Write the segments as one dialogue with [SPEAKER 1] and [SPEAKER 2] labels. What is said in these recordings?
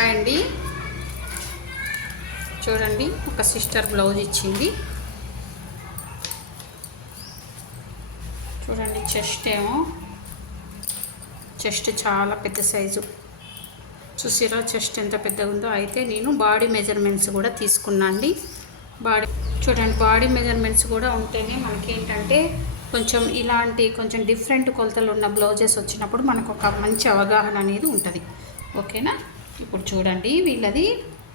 [SPEAKER 1] Hi అండి చూడండి ఒక సిస్టర్ బ్లౌజ్ ఇచ్చింది. చూడండి చెస్ట్ ఏమో. చెస్ట్ చాలా పెద్ద సైజు. చూసిరా చెస్ట్ ఎంత పెద్దగా ఉందో. అయితే నేను బాడీ మెజర్మెంట్స్ కూడా తీసుకున్నా అండి బాడీ చూడండి బాడీ మెజర్మెంట్స్ కూడా ఉంటేనే మనకి ఏంటంటే కొంచెం ఇలాంటి కొంచెం డిఫరెంట్ కొలతలు ఉన్న బ్లౌజెస్ వచ్చినప్పుడు మనకు ఒక మంచి అవగాహన అనేది ఉంటుంది. ఓకేనా? ఇప్పుడు చూడండి వీళ్ళది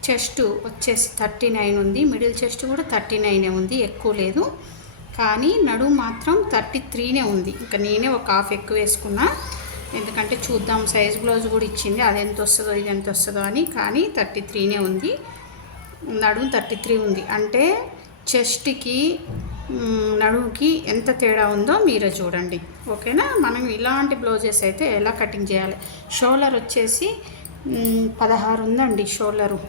[SPEAKER 1] చెస్ట్ వచ్చేసి థర్టీ నైన్ ఉంది. మిడిల్ చెస్ట్ కూడా థర్టీ నైనే ఉంది ఎక్కువ లేదు. కానీ నడుము మాత్రం థర్టీ త్రీనే ఉంది. ఇంకా నేనే ఒక హాఫ్ ఎక్కువ వేసుకున్నా. ఎందుకంటే చూద్దాం సైజ్ బ్లౌజ్ కూడా ఇచ్చింది. అది ఎంత వస్తుందో ఇది ఎంత వస్తుందో అని. కానీ థర్టీ త్రీనే ఉంది. నడుము థర్టీ త్రీ ఉంది. అంటే చెస్ట్కి నడుముకి ఎంత తేడా ఉందో మీరే చూడండి. ఓకేనా? మనం ఇలాంటి బ్లౌజెస్ అయితే ఎలా కటింగ్ చేయాలి? షోలర్ వచ్చేసి పదహారు ఉందండి షోల్డరు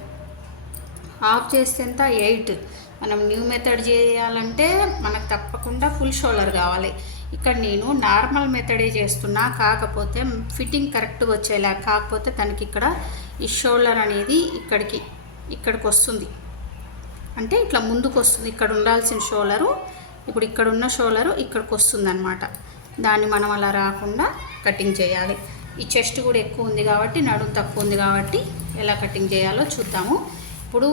[SPEAKER 1] ఆఫ్ చేస్తే ఎంత? ఎయిట్. మనం న్యూ మెథడ్ చేయాలంటే మనకు తప్పకుండా ఫుల్ షోల్డర్ కావాలి. ఇక్కడ నేను నార్మల్ మెథడే చేస్తున్నా కాకపోతే ఫిట్టింగ్ కరెక్ట్గా వచ్చేలా కాకపోతే తనకి ఇక్కడ ఈ షోల్డర్ అనేది ఇక్కడికి ఇక్కడికి వస్తుంది అంటే ఇట్లా ముందుకు వస్తుంది ఇక్కడ ఉండాల్సిన షోలరు ఇప్పుడు ఇక్కడ ఉన్న షోలరు ఇక్కడికి వస్తుంది అనమాట దాన్ని మనం అలా రాకుండా కటింగ్ చేయాలి. ఈ చెస్ట్ కూడా ఎక్కువ ఉంది కాబట్టి నడుము తక్కువ ఉంది కాబట్టి ఎలా కటింగ్ చేయాలో చూద్దాము. ఇప్పుడు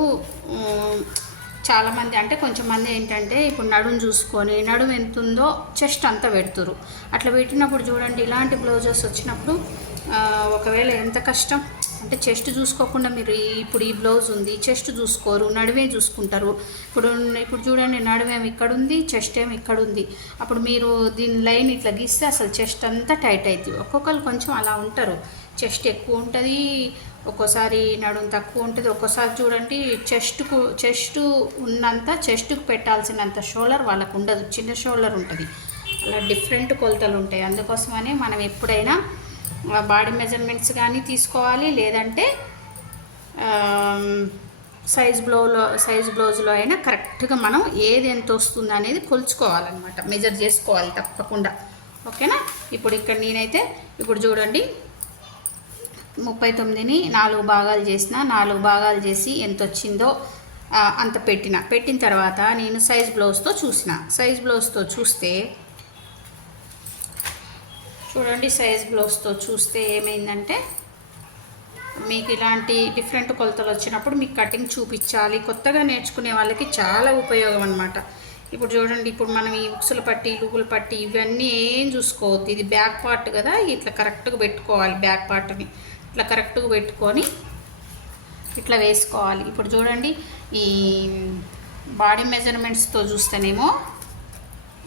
[SPEAKER 1] చాలామంది అంటే కొంచెం మంది ఏంటంటే ఇప్పుడు నడుము చూసుకొని నడుము ఎంత ఉందో చెస్ట్ అంతా పెడుతురు అట్లా పెట్టినప్పుడు చూడండి ఇలాంటి బ్లౌజెస్ వచ్చినప్పుడు ఒకవేళ ఎంత కష్టం అంటే చెస్ట్ చూసుకోకుండా మీరు ఇప్పుడు ఈ బ్లౌజ్ ఉంది చెస్ట్ చూసుకోరు నడువే చూసుకుంటారు. ఇప్పుడు ఇప్పుడు చూడండి నడుమేమి ఇక్కడ ఉంది చెస్ట్ ఏమి ఇక్కడ ఉంది. అప్పుడు మీరు దీని లైన్ ఇట్లా గీస్తే అసలు చెస్ట్ అంతా టైట్ అవుతుంది ఒక్కొక్కరు కొంచెం అలా ఉంటారు. చెస్ట్ ఎక్కువ ఉంటుంది ఒక్కోసారి నడుము తక్కువ ఉంటుంది. ఒక్కోసారి చూడండి చెస్ట్కు చెస్ట్ ఉన్నంత చెస్ట్కు పెట్టాల్సినంత షోలర్ వాళ్ళకు ఉండదు. చిన్న షోలర్ ఉంటుంది. అలా డిఫరెంట్ కొలతలు ఉంటాయి. అందుకోసమనే మనం ఎప్పుడైనా బాడీ మెజర్మెంట్స్ కానీ తీసుకోవాలి లేదంటే సైజ్ బ్లౌలో సైజ్ బ్లౌజ్లో అయినా కరెక్ట్గా మనం ఏది ఎంత వస్తుంది అనేది కొలుచుకోవాలన్నమాట. మెజర్ చేసుకోవాలి తప్పకుండా. ఓకేనా? ఇప్పుడు ఇక్కడ నేనైతే ఇప్పుడు చూడండి ముప్పై తొమ్మిదిని నాలుగు భాగాలు చేసిన నాలుగు భాగాలు చేసి ఎంత వచ్చిందో అంత పెట్టిన. పెట్టిన తర్వాత నేను సైజ్ బ్లౌజ్తో చూసిన. సైజ్ బ్లౌజ్తో చూస్తే చూడండి సైజ్ బ్లౌజ్తో చూస్తే ఏమైందంటే మీకు ఇలాంటి డిఫరెంట్ కొలతలు వచ్చినప్పుడు మీకు కటింగ్ చూపించాలి. కొత్తగా నేర్చుకునే వాళ్ళకి చాలా ఉపయోగం అనమాట ఇప్పుడు చూడండి ఇప్పుడు మనం ఈ ఉక్సుల పట్టి లూగుల పట్టి ఇవన్నీ ఏం చూసుకోవద్దు. ఇది బ్యాక్ పార్ట్ కదా ఇట్లా కరెక్ట్గా పెట్టుకోవాలి బ్యాక్ పార్ట్ని ఇట్లా కరెక్ట్గా పెట్టుకొని ఇట్లా వేసుకోవాలి. ఇప్పుడు చూడండి ఈ బాడీ మెజర్మెంట్స్తో చూస్తేనేమో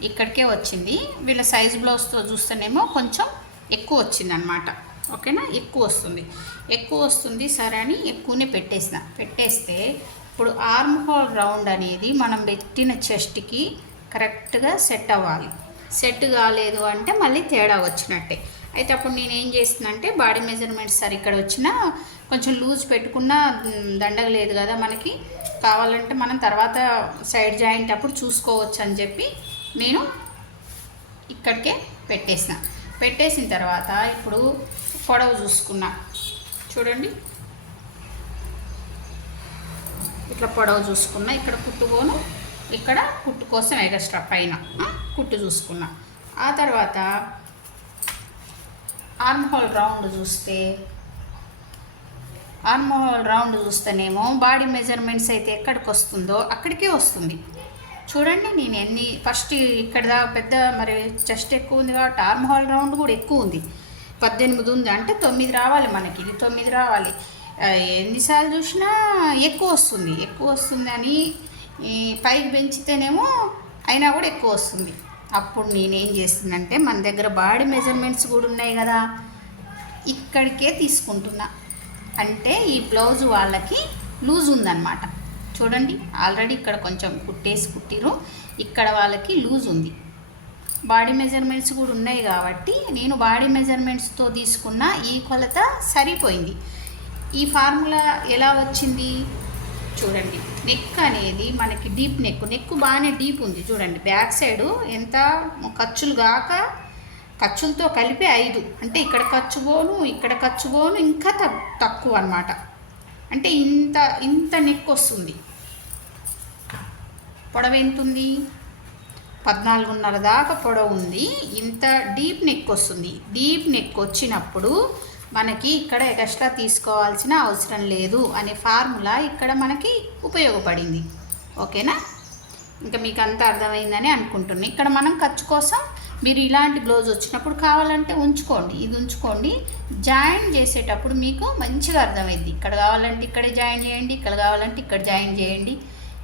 [SPEAKER 1] ఇక్కడికే వచ్చింది. వీళ్ళ సైజ్ బ్లౌజ్తో చూస్తేనేమో కొంచెం ఎక్కువ వచ్చింది అనమాట ఓకేనా? ఎక్కువ వస్తుంది. ఎక్కువ వస్తుంది సరే అని ఎక్కువనే పెట్టేసిన. పెట్టేస్తే ఇప్పుడు ఆర్మ్ హోల్ రౌండ్ అనేది మనం పెట్టిన చెస్ట్కి కరెక్ట్గా సెట్ అవ్వాలి. సెట్ కాలేదు అంటే మళ్ళీ తేడా వచ్చినట్టే. అయితే అప్పుడు నేను ఏం చేస్తున్నంటే బాడీ మెజర్మెంట్స్ సరే ఇక్కడ వచ్చినా కొంచెం లూజ్ పెట్టుకున్నా దండగ దండగలేదు కదా మనకి. కావాలంటే మనం తర్వాత సైడ్ జాయింట్ అప్పుడు చూసుకోవచ్చు అని చెప్పి నేను ఇక్కడికే పెట్టేసిన. పెట్టేసిన తర్వాత ఇప్పుడు పొడవు చూసుకున్నా. చూడండి. ఇట్లా పొడవు చూసుకున్నా. ఇక్కడ కుట్టుకోను. ఇక్కడ కుట్టు కోసం ఎగస్ట్రా పైన కుట్టు చూసుకున్నా. ఆ తర్వాత ఆర్మ్ హోల్ రౌండ్ చూస్తే ఆర్మ్ హోల్ రౌండ్ చూస్తేనేమో బాడీ మెజర్మెంట్స్ అయితే ఎక్కడికి వస్తుందో అక్కడికే వస్తుంది. చూడండి నేను ఎన్ని ఫస్ట్ ఇక్కడ పెద్ద మరి చెస్ట్ ఎక్కువ ఉంది కాబట్టి ఆర్మ్ హాల్ రౌండ్ కూడా ఎక్కువ ఉంది. పద్దెనిమిది ఉంది అంటే తొమ్మిది రావాలి మనకి ఇది తొమ్మిది రావాలి. ఎన్నిసార్లు చూసినా ఎక్కువ వస్తుంది ఎక్కువ వస్తుంది అని పైకి పెంచితేనేమో అయినా కూడా ఎక్కువ వస్తుంది. అప్పుడు నేనేం చేస్తుందంటే మన దగ్గర బాడీ మెజర్మెంట్స్ కూడా ఉన్నాయి కదా ఇక్కడికే తీసుకుంటున్నా. అంటే ఈ బ్లౌజ్ వాళ్ళకి లూజ్ ఉందన్నమాట. చూడండి. ఆల్రెడీ ఇక్కడ కొంచెం కుట్టేసి కుట్టిరు ఇక్కడ వాళ్ళకి లూజ్ ఉంది. బాడీ మెజర్మెంట్స్ కూడా ఉన్నాయి కాబట్టి నేను బాడీ మెజర్మెంట్స్తో తీసుకున్న ఈ కొలత సరిపోయింది. ఈ ఫార్ములా ఎలా వచ్చింది? చూడండి. నెక్ అనేది మనకి డీప్ నెక్ నెక్ బాగానే డీప్ ఉంది. చూడండి. బ్యాక్ సైడ్ ఎంత ఖర్చులు కాక ఖర్చులతో కలిపి ఐదు. అంటే ఇక్కడ ఖర్చు పోను ఇక్కడ ఖర్చు పోను ఇంకా త- తక్కువ అనమాట అంటే ఇంత ఇంత నెక్ వస్తుంది. పొడవు ఎంత ఉంది పద్నాలుగున్నర దాకా పొడవు ఉంది. ఇంత డీప్ నెక్ వస్తుంది. డీప్ నెక్ వచ్చినప్పుడు మనకి ఇక్కడ ఎక్స్ట్రా తీసుకోవాల్సిన అవసరం లేదు అనే ఫార్ములా ఇక్కడ మనకి ఉపయోగపడింది. ఓకేనా? ఇంకా మీకు అంత అర్థమైందని అనుకుంటున్నాను ఇక్కడ మనం ఖర్చు కోసం మీరు ఇలాంటి బ్లౌజ్ వచ్చినప్పుడు కావాలంటే ఉంచుకోండి. ఇది ఉంచుకోండి. జాయిన్ చేసేటప్పుడు మీకు మంచిగా అర్థమైంది ఇక్కడ కావాలంటే ఇక్కడే జాయిన్ చేయండి ఇక్కడ కావాలంటే ఇక్కడ జాయిన్ చేయండి.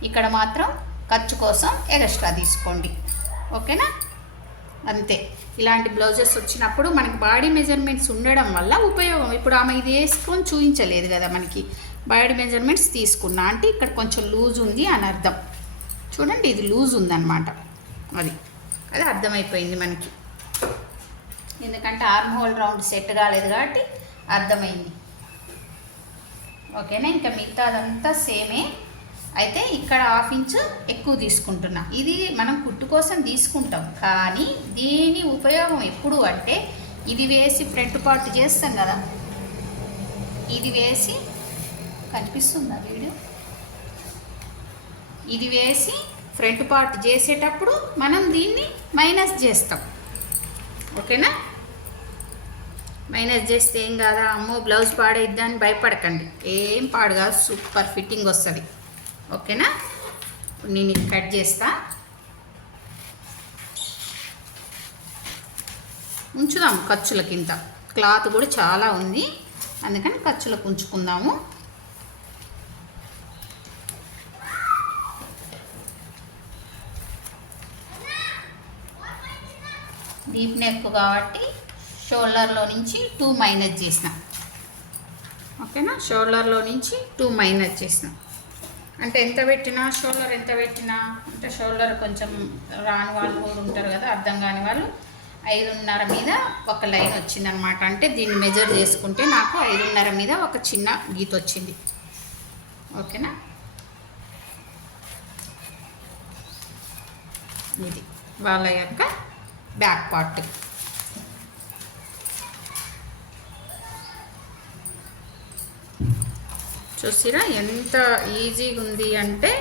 [SPEAKER 1] ఇక్కడ మాత్రం ఖర్చు కోసం ఎక్స్ట్రా తీసుకోండి. ఓకేనా? అంతే. ఇలాంటి బ్లౌజెస్ వచ్చినప్పుడు మనకి బాడీ మెజర్మెంట్స్ ఉండడం వల్ల ఉపయోగం. ఇప్పుడు ఆమె ఇది వేసుకొని చూపించలేదు కదా మనకి. బాడీ మెజర్మెంట్స్ తీసుకున్నా అంటే ఇక్కడ కొంచెం లూజ్ ఉంది అని అర్థం. చూడండి ఇది లూజ్ ఉందన్నమాట. అది. అది అర్థమైపోయింది మనకి. ఎందుకంటే ఆర్మ్ హోల్ రౌండ్ సెట్ కాలేదు కాబట్టి అర్థమైంది. ఓకేనా? ఇంకా మిగతా అదంతా సేమే. అయితే ఇక్కడ హాఫ్ ఇంచ్ ఎక్కువ తీసుకుంటున్నా. ఇది మనం కుట్టు కోసం తీసుకుంటాం. కానీ దీని ఉపయోగం ఎప్పుడు అంటే ఇది వేసి ఫ్రంట్ పార్ట్ చేస్తాం కదా. ఇది వేసి కనిపిస్తుందా వీడియో? ఇది వేసి ఫ్రంట్ పార్ట్ చేసేటప్పుడు మనం దీన్ని మైనస్ చేస్తాం. ఓకేనా? మైనస్ చేస్తే ఏం కాదా? అమ్మో బ్లౌజ్ పాడైద్దా అని భయపడకండి. ఏం పాడు కాదు సూపర్ ఫిట్టింగ్ వస్తుంది. ఓకేనా? ఇప్పుడు నేను ఇది కట్ చేస్తా. ఉంచుదాం ఖర్చులకింత క్లాత్ కూడా చాలా ఉంది. అందుకని ఖర్చులకు ఉంచుకుందాము. డీప్ నెక్ కాబట్టి షోల్డర్లో నుంచి టూ మైనస్ చేసిన. ఓకేనా? షోల్డర్లో నుంచి టూ మైనస్ చేసిన. అంటే ఎంత పెట్టినా షోల్డర్ ఎంత పెట్టినా అంటే షోల్డర్ కొంచెం రాని వాళ్ళు కూడా ఉంటారు కదా అర్థం కాని వాళ్ళు ఐదున్నర మీద ఒక లైన్ వచ్చిందనమాట. అంటే దీన్ని మెజర్ చేసుకుంటే నాకు ఐదున్నర మీద ఒక చిన్న గీత వచ్చింది. ఓకేనా? ఇది వాళ్ళ యొక్క బ్యాక్ పార్ట్. చూసిరా? ఎంత ఈజీగా ఉంది అంటే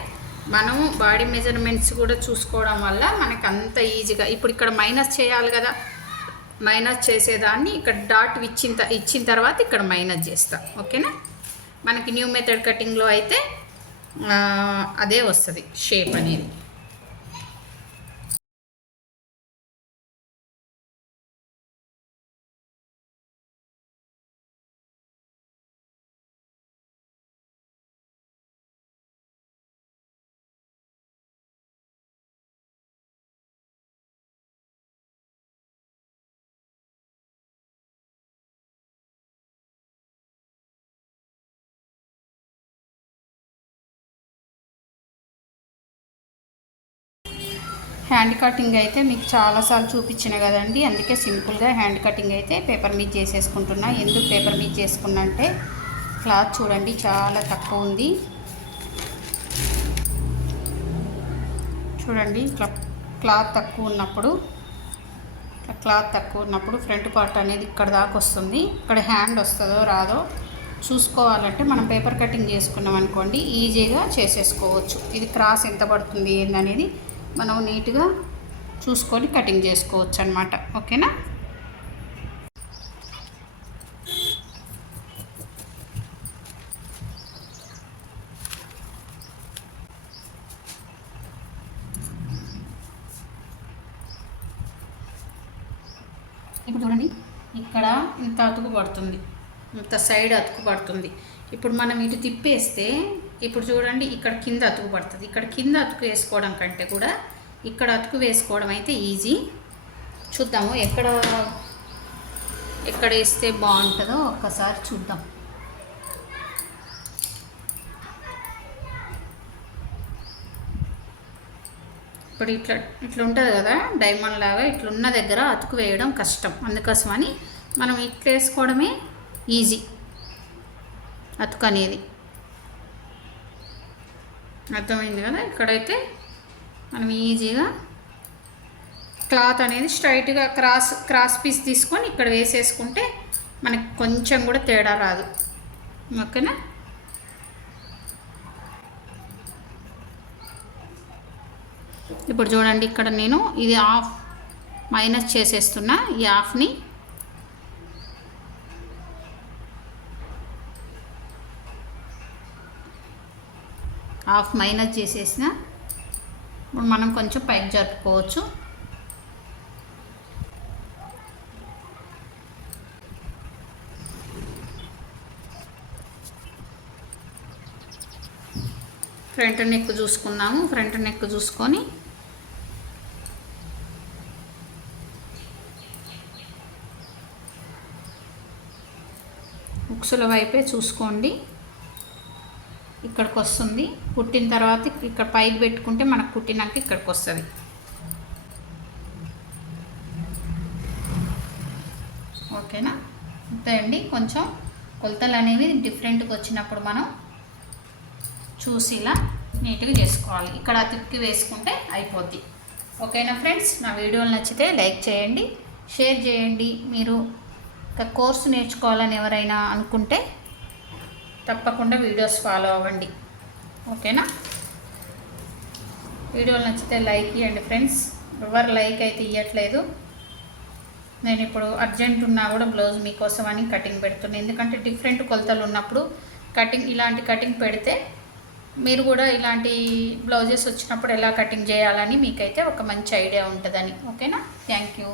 [SPEAKER 1] మనము బాడీ మెజర్మెంట్స్ కూడా చూసుకోవడం వల్ల మనకు అంత ఈజీగా ఇప్పుడు ఇక్కడ మైనస్ చేయాలి కదా. మైనస్ చేసేదాన్ని ఇక్కడ డాట్ ఇచ్చిన ఇచ్చిన తర్వాత ఇక్కడ మైనస్ చేస్తా. ఓకేనా? మనకి న్యూ మెథడ్ కటింగ్లో అయితే అదే వస్తుంది షేప్ అనేది. హ్యాండ్ కటింగ్ అయితే మీకు చాలాసార్లు చూపించిన కదండి. అందుకే సింపుల్గా హ్యాండ్ కటింగ్ అయితే పేపర్ మీద చేసేసుకుంటున్నా. ఎందుకు పేపర్ మీద చేసుకున్నా అంటే క్లాత్ చూడండి చాలా తక్కువ ఉంది. చూడండి ఇట్లా క్లాత్ తక్కువ ఉన్నప్పుడు క్లాత్ తక్కువ ఉన్నప్పుడు ఫ్రంట్ పార్ట్ అనేది ఇక్కడ దాకా వస్తుంది. ఇక్కడ హ్యాండ్ వస్తుందో రాదో చూసుకోవాలంటే మనం పేపర్ కటింగ్ చేసుకున్నాం అనుకోండి ఈజీగా చేసేసుకోవచ్చు. ఇది క్రాస్ ఎంత పడుతుంది ఏందనేది మనం నీట్గా చూసుకొని కటింగ్ చేసుకోవచ్చు అనమాట ఓకేనా? ఇప్పుడు చూడండి ఇక్కడ ఇంత అతుకు పడుతుంది. ఇంత సైడ్ అతుకు పడుతుంది. ఇప్పుడు మనం ఇటు తిప్పేస్తే ఇప్పుడు చూడండి ఇక్కడ కింద అతుకు పడుతుంది. ఇక్కడ కింద అతుకు వేసుకోవడం కంటే కూడా ఇక్కడ అతుకు వేసుకోవడం అయితే ఈజీ. చూద్దాము ఎక్కడ ఎక్కడ వేస్తే బాగుంటుందో ఒక్కసారి చూద్దాం. ఇప్పుడు ఇట్లా ఇట్లా ఉంటుంది కదా డైమండ్ లాగా ఇట్లా ఉన్న దగ్గర అతుకు వేయడం కష్టం. అందుకోసమని మనం ఇట్లా వేసుకోవడమే ఈజీ. అతుకనేది. అర్థమైంది కదా? ఇక్కడైతే మనం ఈజీగా క్లాత్ అనేది స్ట్రైట్గా క్రాస్ క్రాస్ పీస్ తీసుకొని ఇక్కడ వేసేసుకుంటే మనకి కొంచెం కూడా తేడా రాదు. ఓకేనా? ఇప్పుడు చూడండి ఇక్కడ నేను ఇది ఆఫ్ మైనస్ చేసేస్తున్నా. ఈ ఆఫ్ని హాఫ్ మైనస్ చేసేసిన. ఇప్పుడు మనం కొంచెం పైకి జరుపుకోవచ్చు. ఫ్రంట్ నెక్ చూసుకున్నాము ఫ్రంట్ నెక్ చూసుకొని. ఉక్సుల వైపే చూసుకోండి. ఇక్కడికి వస్తుంది కుట్టిన తర్వాత ఇక్కడ పైకి పెట్టుకుంటే మనకు కుట్టినాక ఇక్కడికి వస్తుంది ఓకేనా? అంతే అండి కొంచెం కొలతలు అనేవి డిఫరెంట్గా వచ్చినప్పుడు మనం చూసి ఇలా నీట్గా చేసుకోవాలి. ఇక్కడ తిప్పి వేసుకుంటే అయిపోద్ది. ఓకేనా ఫ్రెండ్స్? నా వీడియోలు నచ్చితే లైక్ చేయండి షేర్ చేయండి. మీరు ఒక కోర్సు నేర్చుకోవాలని ఎవరైనా అనుకుంటే తప్పకుండా వీడియోస్ ఫాలో అవ్వండి. ఓకేనా? వీడియోలు నచ్చితే లైక్ ఇవ్వండి ఫ్రెండ్స్. ఎవరు లైక్ అయితే ఇవ్వట్లేదు నేను ఇప్పుడు అర్జెంట్ ఉన్నా కూడా బ్లౌజ్ మీకోసం అని కటింగ్ పెడుతున్నాను ఎందుకంటే డిఫరెంట్ కొలతలు ఉన్నప్పుడు కటింగ్ ఇలాంటి కటింగ్ పెడితే మీరు కూడా ఇలాంటి బ్లౌజెస్ వచ్చినప్పుడు ఎలా కటింగ్ చేయాలని మీకైతే ఒక మంచి ఐడియా ఉంటుందని. ఓకేనా? Thank you.